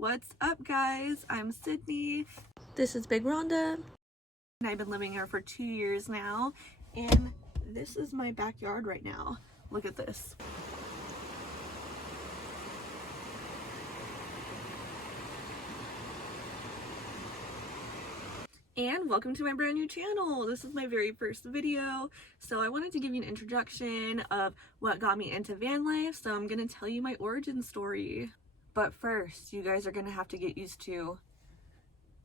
What's up, guys? I'm Sydney. This is Big Rhonda. And I've been living here for 2 years now, and this is my backyard right now. Look at this. And welcome to my brand new channel. This is my very first video, so I wanted to give you an introduction of what got me into van life. So I'm gonna tell you my origin story. But first, you guys are gonna have to get used to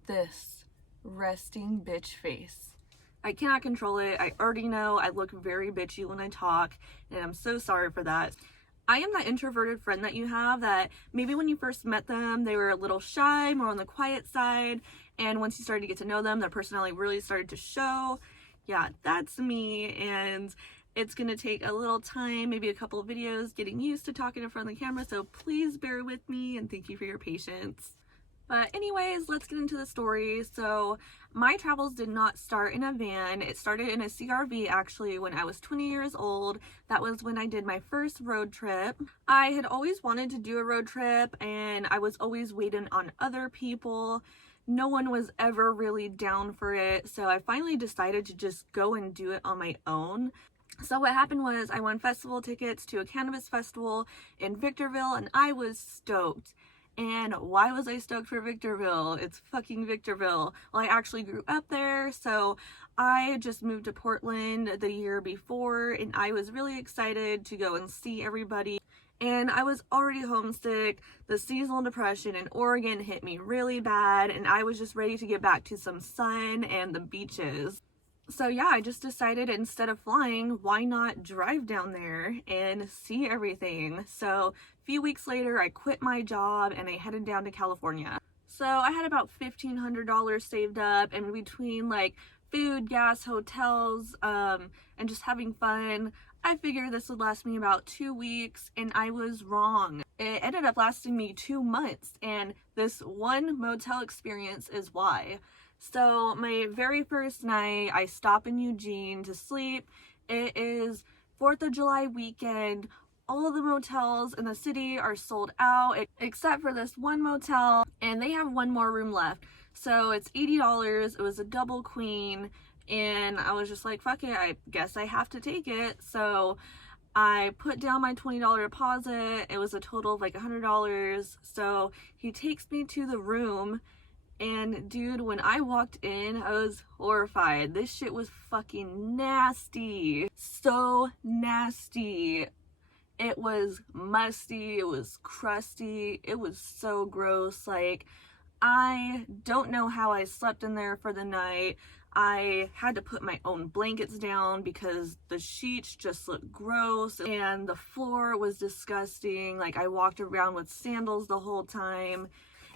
this resting bitch face. I cannot control it. I already know I look very bitchy when I talk, and I'm so sorry for that. I am that introverted friend that you have that maybe when you first met them, they were a little shy, more on the quiet side, and once you started to get to know them, their personality really started to show. Yeah, that's me, and it's gonna take a little time, maybe a couple of videos, getting used to talking in front of the camera, so please bear with me and thank you for your patience. But anyways, let's get into the story. So my travels did not start in a van. It started in a CRV actually when I was 20 years old. That was when I did my first road trip. I had always wanted to do a road trip, and I was always waiting on other people. No one was ever really down for it, so I finally decided to just go and do it on my own. So what happened was I won festival tickets to a cannabis festival in Victorville, and I was stoked. And why was I stoked for Victorville? It's fucking Victorville. Well, I actually grew up there, so I just moved to Portland the year before, and I was really excited to go and see everybody. And I was already homesick. The seasonal depression in Oregon hit me really bad, and I was just ready to get back to some sun and the beaches. So yeah, I just decided instead of flying, why not drive down there and see everything? So a few weeks later, I quit my job and I headed down to California. So I had about $1,500 saved up, and between like food, gas, hotels, and just having fun, I figured this would last me about 2 weeks, and I was wrong. It ended up lasting me 2 months, and this one motel experience is why. So my very first night, I stop in Eugene to sleep. It is 4th of July weekend. All of the motels in the city are sold out except for this one motel, and they have one more room left. So it's $80. It was a double queen, and I was just like, fuck it, I guess I have to take it. So I put down my $20 deposit. It was a total of like $100. So he takes me to the room. And dude, when I walked in, I was horrified. This shit was fucking nasty. So nasty. It was musty, it was crusty, it was so gross. Like, I don't know how I slept in there for the night. I had to put my own blankets down because the sheets just looked gross, and the floor was disgusting. Like, I walked around with sandals the whole time.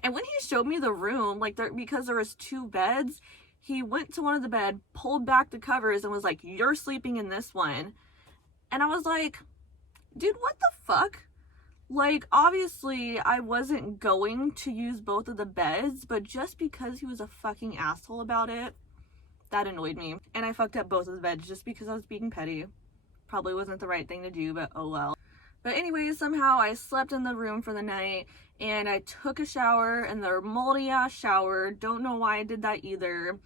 And when he showed me the room, like, because there was 2 beds, he went to one of the bed, pulled back the covers, and was like, "You're sleeping in this one." And I was like, dude, what the fuck? Like, obviously, I wasn't going to use both of the beds, but just because he was a fucking asshole about it, that annoyed me. And I fucked up both of the beds just because I was being petty. Probably wasn't the right thing to do, but oh well. But anyways, somehow I slept in the room for the night, and I took a shower in their moldy ass shower. Don't know why I did that either.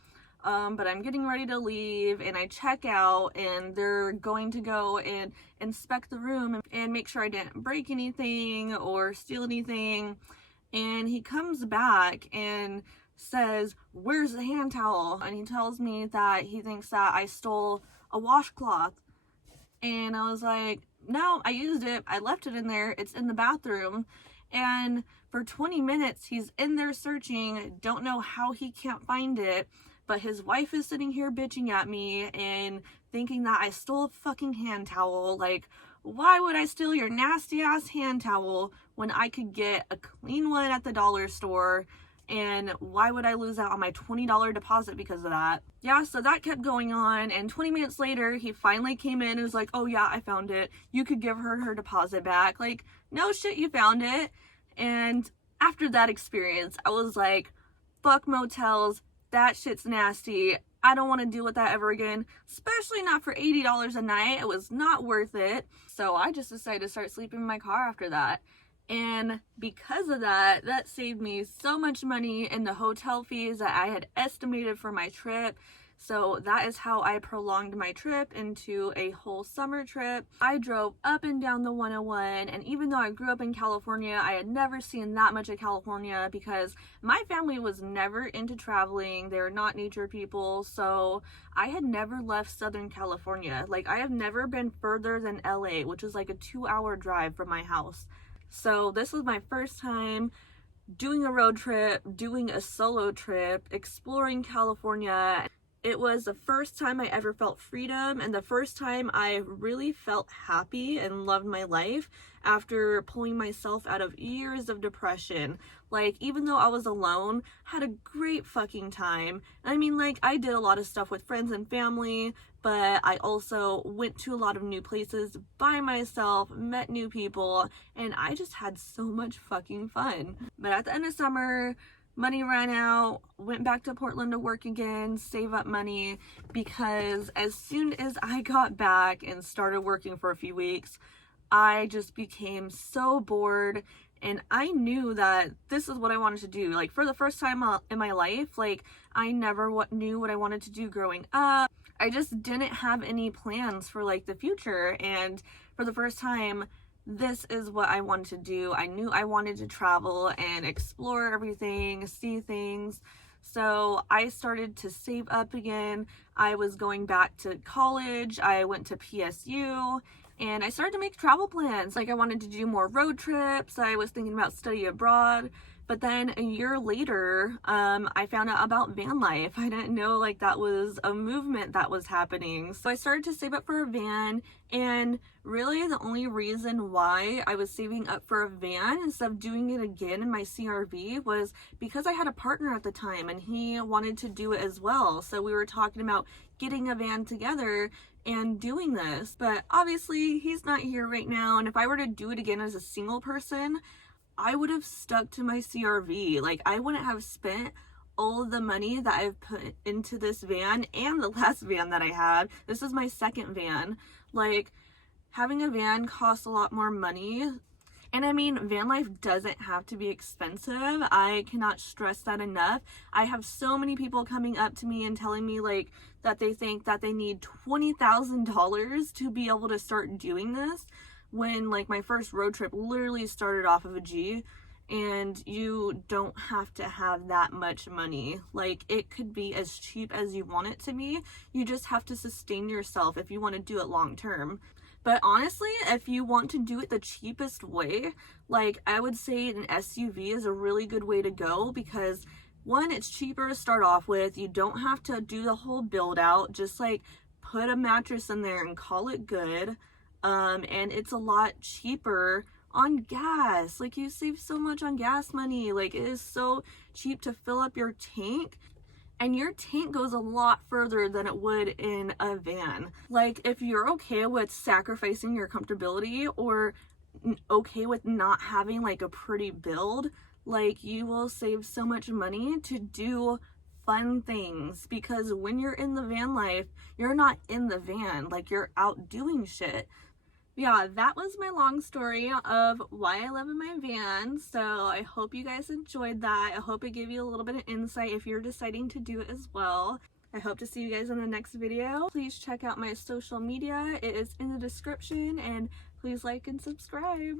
But I'm getting ready to leave, and I check out, and they're going to go and inspect the room and make sure I didn't break anything or steal anything. And he comes back and says, "Where's the hand towel?" And he tells me that he thinks that I stole a washcloth. And I was like, no, I used it. I left it in there. It's in the bathroom. And for 20 minutes, he's in there searching. Don't know how he can't find it. But his wife is sitting here bitching at me and thinking that I stole a fucking hand towel. Like, why would I steal your nasty ass hand towel when I could get a clean one at the dollar store? And why would I lose out on my $20 deposit because of that? Yeah, so that kept going on, and 20 minutes later, he finally came in and was like, "Oh yeah, I found it. You could give her her deposit back." Like, no shit, you found it. And after that experience, I was like, fuck motels. That shit's nasty. I don't want to deal with that ever again, especially not for $80 a night. It was not worth it. So I just decided to start sleeping in my car after that. And because of that, that saved me so much money in the hotel fees that I had estimated for my trip. So that is how I prolonged my trip into a whole summer trip. I drove up and down the 101, and even though I grew up in California, I had never seen that much of California because my family was never into traveling. They're not nature people, so I had never left Southern California. Like, I have never been further than LA, which is like a 2-hour drive from my house. So this was my first time doing a road trip, doing a solo trip, exploring California. It was the first time I ever felt freedom and the first time I really felt happy and loved my life after pulling myself out of years of depression. Like, even though I was alone, had a great fucking time. I mean, like, I did a lot of stuff with friends and family, but I also went to a lot of new places by myself, met new people, and I just had so much fucking fun. But at the end of summer, money ran out, went back to Portland to work again, save up money, because as soon as I got back and started working for a few weeks, I just became so bored, and I knew that this is what I wanted to do. Like, for the first time in my life, like, I never knew what I wanted to do growing up. I just didn't have any plans for like the future, and for the first time, this is what I wanted to do. I knew I wanted to travel and explore everything, see things. So I started to save up again. I was going back to college. I went to PSU and I started to make travel plans. Like, I wanted to do more road trips. I was thinking about study abroad. But then a year later, I found out about van life. I didn't know like that was a movement that was happening. So I started to save up for a van, and really the only reason why I was saving up for a van instead of doing it again in my CRV was because I had a partner at the time and he wanted to do it as well. So we were talking about getting a van together and doing this. But obviously he's not here right now, and if I were to do it again as a single person, I would have stuck to my CRV. Like, I wouldn't have spent all of the money that I've put into this van and the last van that I had. This is my second van. Like, having a van costs a lot more money. And I mean, van life doesn't have to be expensive. I cannot stress that enough. I have so many people coming up to me and telling me like that they think that they need $20,000 to be able to start doing this, when like my first road trip literally started off of a G, and you don't have to have that much money. Like, it could be as cheap as you want it to be. You just have to sustain yourself if you want to do it long term. But honestly, if you want to do it the cheapest way, like, I would say an SUV is a really good way to go, because one, it's cheaper to start off with. You don't have to do the whole build out. Just like put a mattress in there and call it good. And it's a lot cheaper on gas. Like, you save so much on gas money. Like, it is so cheap to fill up your tank, and your tank goes a lot further than it would in a van. Like, if you're okay with sacrificing your comfortability, or okay with not having like a pretty build, like, you will save so much money to do fun things, because when you're in the van life, you're not in the van, like, you're out doing shit. Yeah, that was my long story of why I live in my van. So I hope you guys enjoyed that. I hope it gave you a little bit of insight if you're deciding to do it as well. I hope to see you guys in the next video. Please check out my social media. It is in the description, and please like and subscribe.